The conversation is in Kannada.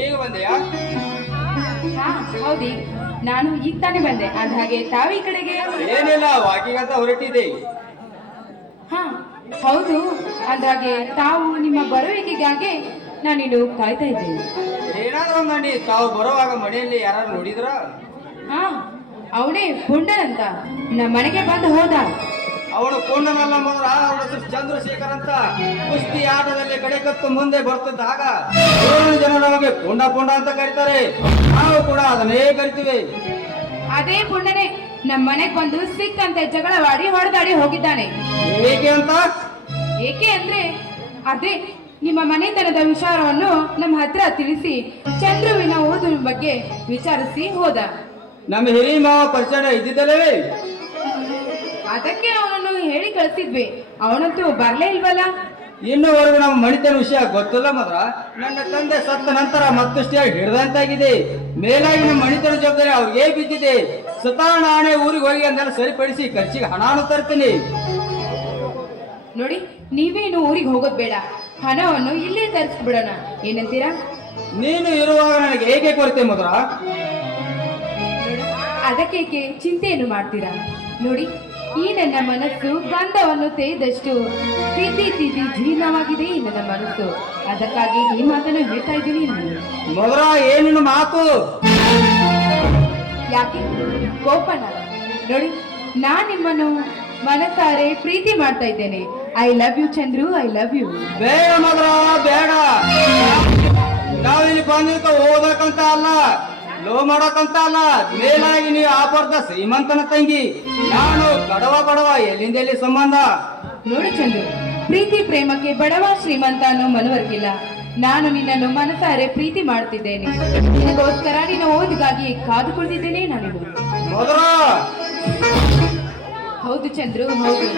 ಈಗ ಬಂದೆಯಾ? ಹಾ ಹೌದಿ, ನಾನು ಈಗ ತಾನೇ ಬಂದೆ. ಅಂದ ಹಾಗೆ ತಾವು ಈ ಕಡೆಗೆ? ಏನಿಲ್ಲ, ವಾಕಿಂಗ್ ಅಂತ ಹೊರಟಿದ್ದೆ. ಹಾ ಹೌದು, ಅಂದಾಗೆ ತಾವು ನಿಮ್ಮ ಬರುವಿಕೆಗಾಗಿ ನಾನಿನ್ನು ಕಾಯ್ತಾ ಇದ್ದೇನೆ. ಏನಾದ್ರೂ ಮಾಡಿ ತಾವು ಬರುವಾಗ ಮನೆಯಲ್ಲಿ ಯಾರು ನೋಡಿದ್ರ? ಹಾ ಅವನೇ ಪುಂಡನಂತ ನಮ್ಮ ಮನೆಗೆ ಬಂದು ಹೋದ. ಅವನು ಪೂರ್ಣನಲ್ಲ ಮೊದಲ, ಅವನ ಹೆಸರು ಚಂದ್ರಶೇಖರ್ ಅಂತ. ಕುಸ್ತಿ ಆಟದಲ್ಲಿ ಕಡೆಕತ್ತು ಮುಂದೆ ಬರ್ತಿದ್ದಾಗ ಏಳು ಜನ ನಮಗೆ ಪುಂಡ ಪುಂಡ ಅಂತ ಕರೀತಾರೆ. ನಾವು ಕೂಡ ಅದನ್ನೇ ಕರಿತೀವಿ. ಅದೇ ಪುಂಡನೇ ನಮ್ಮ ಮನೆಗೆ ಬಂದು ಸಿಕ್ಕಂತೆ ಜಗಳವಾಡಿ ಹೊಡೆದಾಡಿ ಹೋಗಿದ್ದಾನೆ. ಹೇಗೆ ಅಂತ? ಏಕೆ ಅಂದ್ರೆ ಅದೇ ನಿಮ್ಮ ಮನೆತನದ ವಿಚಾರವನ್ನು ನಮ್ಮ ಹತ್ರ ತಿಳಿಸಿ ಚಂದ್ರುವಿನ ಓದುವ ಬಗ್ಗೆ ವಿಚಾರಿಸಿ ಹೋದ. ನಮ್ಮ ಹಿರಿ ಮಾವ ಪರಿಚಯ ಇದ್ದಿದ್ದಲ್ಲವೇ? ಅದಕ್ಕೆ ಅವನನ್ನು ಹೇಳಿ ಕಳಿಸಿದ್ವಿ, ಅವನಂತೂ ಬರ್ಲೇ ಇಲ್ವಲ್ಲ. ಇನ್ನುವರೆಗೂ ನಮ್ಮ ಮಣಿತನ ವಿಷಯ ಗೊತ್ತಿಲ್ಲ ಮಾತ್ರ. ನನ್ನ ತಂದೆ ಸತ್ತ ನಂತರ ಮತ್ತಷ್ಟೇ ಹಿಡ್ದಂತಾಗಿದೆ. ಮೇಲಾಗಿ ನಮ್ಮ ಮಣಿತನ ಜವಾಬ್ದಾರಿ ಅವ್ರಿಗೆ ಬಿದ್ದಿದೆ. ಸ್ವತಃ ನಾನೇ ಊರಿಗೆ ಹೋಗಿ ಅಂದೆಲ್ಲ ಸರಿಪಡಿಸಿ ಖರ್ಚಿಗೆ ಹಣವನ್ನು ತರ್ತೀನಿ. ನೋಡಿ, ನೀವೇನು ಊರಿಗೆ ಹೋಗೋದು ಬೇಡ, ಹಣವನ್ನು ಇಲ್ಲೇ ತರಿಸ್ಬಿಡೋಣ, ಏನಂತೀರಾ? ನೀನು ಇರುವಾಗ ನನಗೆ ಹೇಗೆ ಕೊರತೆ ಮಧುರ? ಅದಕ್ಕೇಕೆ ಚಿಂತೆಯನ್ನು ಮಾಡ್ತೀರಾ? ನೋಡಿ, ಈ ನನ್ನ ಮನಸ್ಸು ಗಂಧವನ್ನು ತೇದಷ್ಟು ತಿದ್ದಿ ತಿದ್ದಿ ಜೀರ್ಣವಾಗಿದೆ ಈ ನನ್ನ ಮನಸ್ಸು. ಅದಕ್ಕಾಗಿ ಈ ಮಾತನ್ನು ಹೇಳ್ತಾ ಇದ್ದೀನಿ ನಾನು. ಮಧುರ, ಏನೇನು ಮಾತು? ಯಾಕೆ ಕೋಪನ? ನೋಡಿ, ನಾನ್ ನಿಮ್ಮನ್ನು ಮನಸಾರೆ ಪ್ರೀತಿ ಮಾಡ್ತಾ ಇದ್ದೇನೆ. I love you Chandru, I love you. ಬೇಡ ಮಧುರ, ಬೇಡ. ನಾವಿಲ್ಲಿ ಬಂದಿದ್ದ ಓದಕ್ಕಂತ ಅಲ್ಲ, ಲೋ ಮಾಡಕ್ಕಂತ ಅಲ್ಲ. ಮೇಲಾಗಿ ನೀವು ಆಪರ್ದ ಶ್ರೀಮಂತನ ತಂಗಿ, ನಾನು ಬಡವ ಎಲ್ಲಿಂದ ಎಲ್ಲಿ ಸಂಬಂಧ? ನೋಡು ಚಂದ್ರು, ಪ್ರೀತಿ ಪ್ರೇಮಕ್ಕೆ ಬಡವ ಶ್ರೀಮಂತ ಅನ್ನೋ ಮನವರ್ಗಿಲ್ಲ. ನಾನು ನಿನ್ನನ್ನು ಮನಸಾರೆ ಪ್ರೀತಿ ಮಾಡ್ತಿದ್ದೇನೆ. ನಿನಗೋಸ್ಕರ ನಿನ್ನ ಓದಿಗಾಗಿ ಕಾದು ಕುಳಿತಿದ್ದೇನೆ ನಾನು. ಮಧುರ, ಹೌದು ಚಂದ್ರು, ಹೌದು.